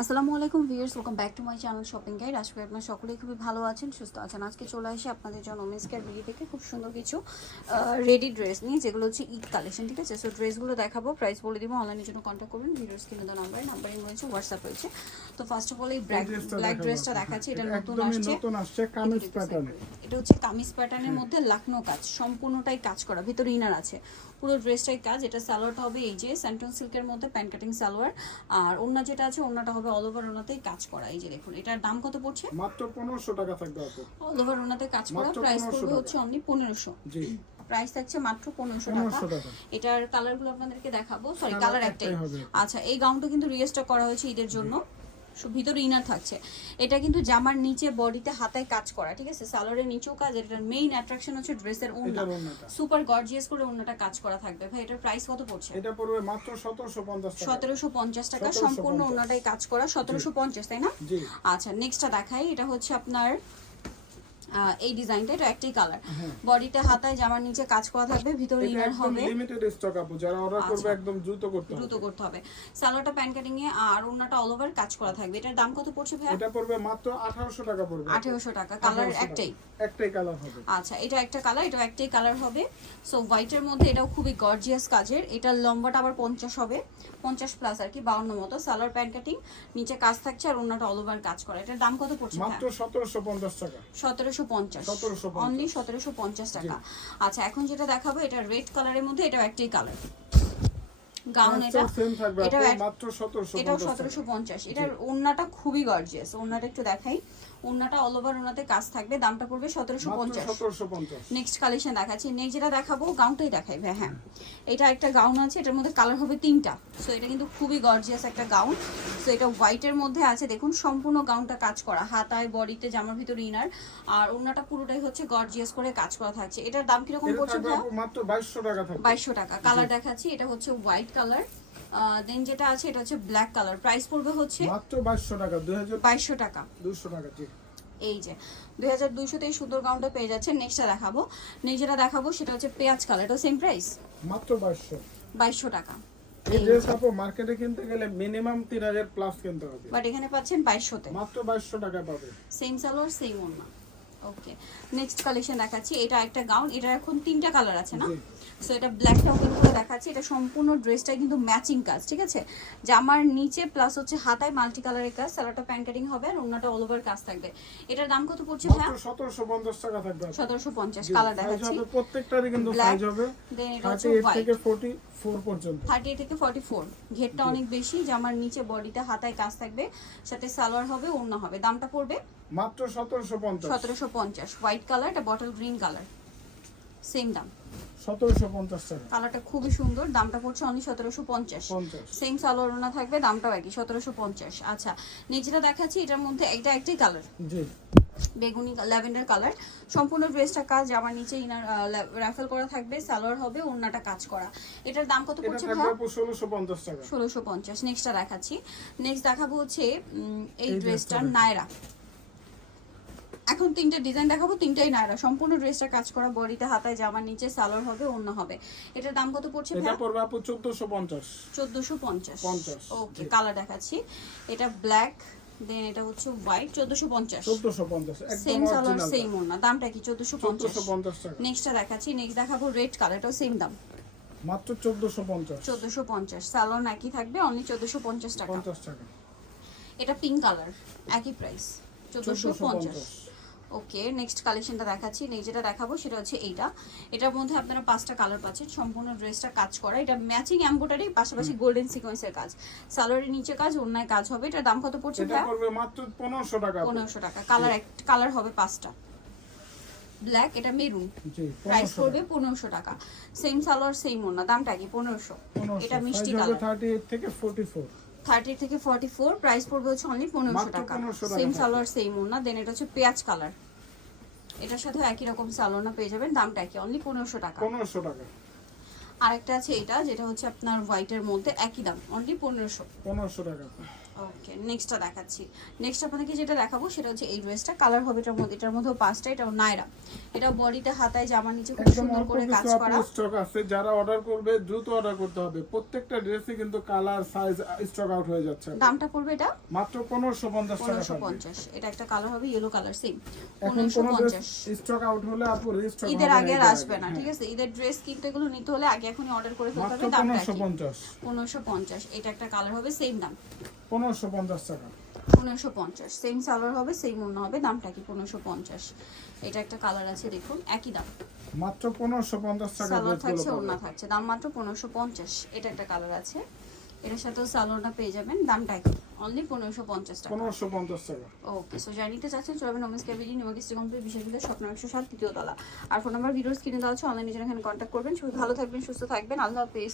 আসসালামু আলাইকুম viewers, welcome back to my channel shopping guide. আশা করি আপনারা সকলেই খুবই ভালো আছেন, সুস্থ আছেন। আজকে চলে আসি আপনাদের জন্য ওমেন্স কেয়ার বিডি থেকে খুব সুন্দর কিছু রেডি ড্রেস নিয়ে, যেগুলো হচ্ছে ঈদ কালেকশন। ঠিক আছে, সো ড্রেসগুলো দেখাবো, প্রাইস বলে দিব। অনলাইনের জন্য কন্ট্যাক্ট করবেন, ভিডিওস কিনে দেওয়া নাম্বারিং রয়েছে, হোয়াটসঅ্যাপ রয়েছে। তো ফার্স্ট অফ অল এই ব্ল্যাক ড্রেসটা দেখাচ্ছি। এটা নতুন আসছে কামিজ প্যাটার্ন। এটা হচ্ছে কামিজ প্যাটার্নের মধ্যে লাখনো কাজ, সম্পূর্ণটাই কাজ করা, ভিতরে ইনার আছে, পুরো ড্রেসটাই কাজ। এটা সালোয়ারটা হবে এই যে স্যান্টন সিল্কের মধ্যে প্যান্ট কাটিং সালোয়ার, আর ওন্না যেটা আছে ওন্নাটা হবে অল ওভার ওনাতেই কাজ করা। এই যে দেখুন, এটার দাম কত পড়ছে? মাত্র 1500 টাকা থাকবে আপু। অল ওভার ওনাতে কাজ করা, প্রাইস পড়বে হচ্ছে অনলি 1500। জি, প্রাইস থাকছে মাত্র 1500 টাকা। এটার কালারগুলো আপনাদেরকে দেখাবো, সরি কালার একটাই। আচ্ছা, এই গাউনটা কিন্তু রিস্টক করা হয়েছে ঈদের জন্য, ভিতরে ইনার থাকছে। এটা কিন্তু জামার নিচে বডিতে হাতায় কাজ করা, ঠিক আছে। সালোয়ারের নিচেও কাজ। এটার মেইন অ্যাট্রাকশন হচ্ছে ড্রেসের ওড়না, সুপার গর্জিয়াস করে ওড়নাটা কাজ করা থাকবে। ভাই এটার প্রাইস কত পড়ছে? এটা পড়বে মাত্র 1750 টাকা। 1750 টাকা, সম্পূর্ণ ওড়নাটাই কাজ করা। 1750, তাই না? জি। আচ্ছা, নেক্সটটা দেখাই। এটা হচ্ছে আপনার এই ডিজাইনটা, এটা একটাই কালার, বডিতে হাতায় জামার নিচে কাজ করা থাকবে, ভিতরে ইনার হবে। লিমিটেড স্টক আপু, যারা অর্ডার করবে একদম দ্রুত করতে হবে। সালোয়ারটা প্যান্ট কাটিং এ আর ওন্নাটা অল ওভার কাজ করা থাকবে। এটার দাম কত পড়ছে ভাই? এটা পড়বে মাত্র 1800 টাকা পড়বে। 1800 টাকা। কালার একটাই কালার হবে। আচ্ছা, এটা একটা কালার, এটাও একটাই কালার হবে। সো হোয়াইটের মধ্যে এটাও খুবই গর্জিয়াস কাজের। এটার লম্বাটা আবার 50 হবে, 50 প্লাস আর কি, 52 মতো। সালোয়ার প্যান্ট কাটিং, নিচে কাজ থাকছে, আর ওন্নাটা অল ওভার কাজ করা। এটার দাম কত পড়ছে? মাত্র 1750 টাকা। 1750, অনলি 1750 টাকা। আচ্ছা, এখন যেটা দেখাবো এটা রেড কালারের মধ্যে, এটাও একটাই কালার গাউন। এটা মাত্র 1750, এটাও 1750। এটার ওন্নাটা খুবই গর্জিয়াস। ওন্নাটা একটু দেখাই, ওন্নাটা অল ওভার ওন্নাতে কাজ থাকবে। দামটা পড়বে 1750। নেক্সট কালেকশন দেখাচ্ছি। নেক্সট যেটা দেখাবো গাউনটাই দেখাই ভাই। হ্যাঁ, এটা একটা গাউন আছে, এটার মধ্যে কালার হবে 3টা। সো এটা কিন্তু খুবই গর্জিয়াস একটা গাউন। সো এটা হোয়াইটের মধ্যে আছে, দেখুন সম্পূর্ণ গাউনটা কাজ করা, হাতায় বডিতে জামার ভিতরে ইনার, আর ওন্নাটা পুরোটাই হচ্ছে গর্জিয়াস করে কাজ করা থাকছে। এটার দাম কিরকম পড়ছে ভাই? মাত্র 2200 টাকা থাকবে। 2200 টাকা। কালার দেখাচ্ছি, এটা হচ্ছে হোয়াইট কালার, দেন যেটা আছে এটা হচ্ছে ব্ল্যাক কালার। প্রাইস পড়বে হচ্ছে মাত্র 2200 টাকা। 2200 টাকা, 200 টাকা। জি, এই যে 2200 তে সুন্দর গাউনটা পেয়ে যাচ্ছে। নেক্সটটা দেখাবো। নেক্সট যেটা দেখাবো সেটা হচ্ছে পেঁয়াজ কালার, এটা সেম প্রাইস, মাত্র 2200 টাকা। এই ড্রেস আপু মার্কেটে কিনতে গেলে মিনিমাম 3000 প্লাস কিনতে হবে, বাট এখানে পাচ্ছেন 2200 তে, মাত্র 2200 টাকা পাবে। সেম সালোয়ার সেম ওড়না। ওকে, নেক্সট কালেকশন দেখাচ্ছি। এটা একটা গাউন, এটা এখন 3টা কালার আছে না? সো এটা ব্ল্যাকটা ওপেন করে দেখাচ্ছি। এটা সম্পূর্ণ ড্রেসটাই কিন্তু ম্যাচিং কাজ, ঠিক আছে। জামার নিচে প্লাস হচ্ছে হাতায় মাল্টি কালারের কাজ, সালোয়ারটা প্যান্ট কাটিং হবে, আর ওন্নাটা অল ওভার কাজ থাকবে। এটার দাম কত পড়ছে ভাই? মাত্র 1750 টাকা থাকবে। 1750। কালার দেখাচ্ছি, প্রত্যেকটারই কিন্তু সাইজ হবে দেন এটা হচ্ছে 38 থেকে 44 পর্যন্ত। 38 থেকে 44, ঘেরটা অনেক বেশি, জামার নিচে বডিতে হাতায় কাজ থাকবে, সাথে সালোয়ার হবে, ওড়না হবে। দামটা পড়বে মাত্র 1750। 1750। হোয়াইট কালার, এটা বটল গ্রিন কালার, সেম দাম 1750 টাকা। কালারটা খুবই সুন্দর। দামটা পড়ছে অনলি 1750। সেম সালোয়ার ওড়না থাকবে, দামটাও একই 1750। আচ্ছা, নেক্সটটা দেখাচ্ছি। এটার মধ্যে এটা একটাই কালার, জি, বেগুনি ল্যাভেন্ডার কালার। সম্পূর্ণ ড্রেসটা কাজ, আমার নিচে ইনার রাফেল করা থাকবে, সালোয়ার হবে, ওড়নাটা কাজ করা। এটার দাম কত পড়ছে ভাই? 1650 টাকা। 1650। নেক্সটটা দেখাচ্ছি। নেক্সট দেখাবো হচ্ছে এই ড্রেসটা নায়রা। এখন 3টা ডিজাইন দেখাবো, 3টাই নায়রা। সম্পূর্ণ ড্রেসটা কাজ করা, বডিতে হাতায় জামার নিচে সালোয়ার হবে, ওড়না হবে। এটার দাম কত পড়ছে ভাই? এটা পড়বে আপু 1450। 1450। ওকে, কালার দেখাচ্ছি। এটা ব্ল্যাক, দেন এটা হচ্ছে হোয়াইট। 1450। 1450 সেম একদম সালোয়ার অরিজিনাল। সেম ওড়না। দামটা কি? 1450 টাকা। নেক্সটটা দেখাচ্ছি। নেক্সট দেখাবো রেড কালার, এটাও সেম দাম, মাত্র 1450। 1450। সালোয়ার একই থাকবে, অনলি 1450 টাকা। 50 টাকা। এটা পিঙ্ক কালার, একই প্রাইস, 1450। ওকে, নেক্সট কালেকশনটা দেখাচ্ছি। নেক্সট যেটা দেখাবো সেটা হচ্ছে এইটা। এটার মধ্যে আপনারা 5টা কালার পাচ্ছেন, সম্পূর্ণ ড্রেসটা কাজ করা। এটা ম্যাচিং এমব্রয়ডারি, পাশাপাশি গোল্ডেন সিকোয়েন্সের কাজ, সালোয়ারের নিচে কাজ, ওড়নায় কাজ হবে। এটার দাম কত পড়ছে? এটা পড়বে মাত্র 1500 টাকা। 1500 টাকা। কালার হবে 5টা। ব্ল্যাক, এটা মেরুন, প্রাইস পড়বে 1500 টাকা। সেম সালোয়ার সেম ওড়না, দামটা কি? 1500। এটা মিষ্টি কালার, 38 থেকে 44। 30 থেকে 44, প্রাইস পড়বে হচ্ছে অনলি 1500 টাকা। সেম সালোয়ার সেম ওড়না। দেন এটা হচ্ছে পেঁয়াজ কালার, এটার সাথে একই রকম সালোয়ার পেয়ে যাবেন, দামটা কি? অনলি 1500 টাকা। 1500 টাকা। আরেকটা আছে এটা, যেটা হচ্ছে আপনার হোয়াইটের মধ্যে, একই দাম, অনলি 1500 1500 টাকা। ওকে, নেক্সটটা দেখাচ্ছি। নেক্সট আপনাদেরকে যেটা দেখাবো সেটা হচ্ছে এই ড্রেসটা, কালার হবে এটার মধ্যেও 5টা। এটাও নায়রা, এটা বডিতে হাতায় জামা নিচে খুব একদম সুন্দর অল্প করে কাজ কিছু করা। স্টক আছে, যারা অর্ডার করবে দ্রুত অর্ডার করতে হবে। প্রত্যেকটা ড্রেসে কিন্তু কালার সাইজ স্টক আউট হয়ে যাচ্ছে। দামটা পড়বে এটা মাত্র 1550 টাকা থাকবে। 1550। এটা একটা কালার হবে ইয়েলো কালার, সেম এখন কোন ড্রেস 1550। স্টক আউট হলে আপু রিস্টক হবে ঈদের না, আগে আর ঈদের আসবে না, আগে, ঠিক আছে? ঈদের ড্রেস কিনতে এগুলো নিতে হলে আগে এখনই অর্ডার করে ফেলতে মাত্র হবে। দামটা কি? 1550 1550। এটা একটা কালার হবে, সেম দাম 1550 টাকা। 1550। সেম সালোয়ার হবে, সেম ওড়না হবে। দামটা কি? 1550। এটা একটা কালার আছে, দেখুন একই দাম, মাত্র 1550 টাকা সালোয়ার থাকছে, ড্রেসগুলো ওড়না পাবেন। থাকছে, দাম মাত্র 1550। এটা একটা কালার আছে, এটার সাথেও সালোয়ারটা পেয়ে যাবেন। দামটা কি? অনলি 1550 টাকা। 1550 টাকা। ওকে, সো যারা নিতে চাচ্ছেন চলবেন ওমেন্স ক্যাবিজি নিউমার্কেট সিটি কমপ্লেক্স বিশ্ববিদ্যালয় স্বপ্ন 107 তৃতীয় তলা। আর ফোন নাম্বার ভিডিওস কিনে দেওয়া হচ্ছে, অনলাইনে যারা এখানে কন্ট্যাক্ট করবেন। সবাই ভালো থাকবেন, সুস্থ থাকবেন, আল্লাহ হাফেজ।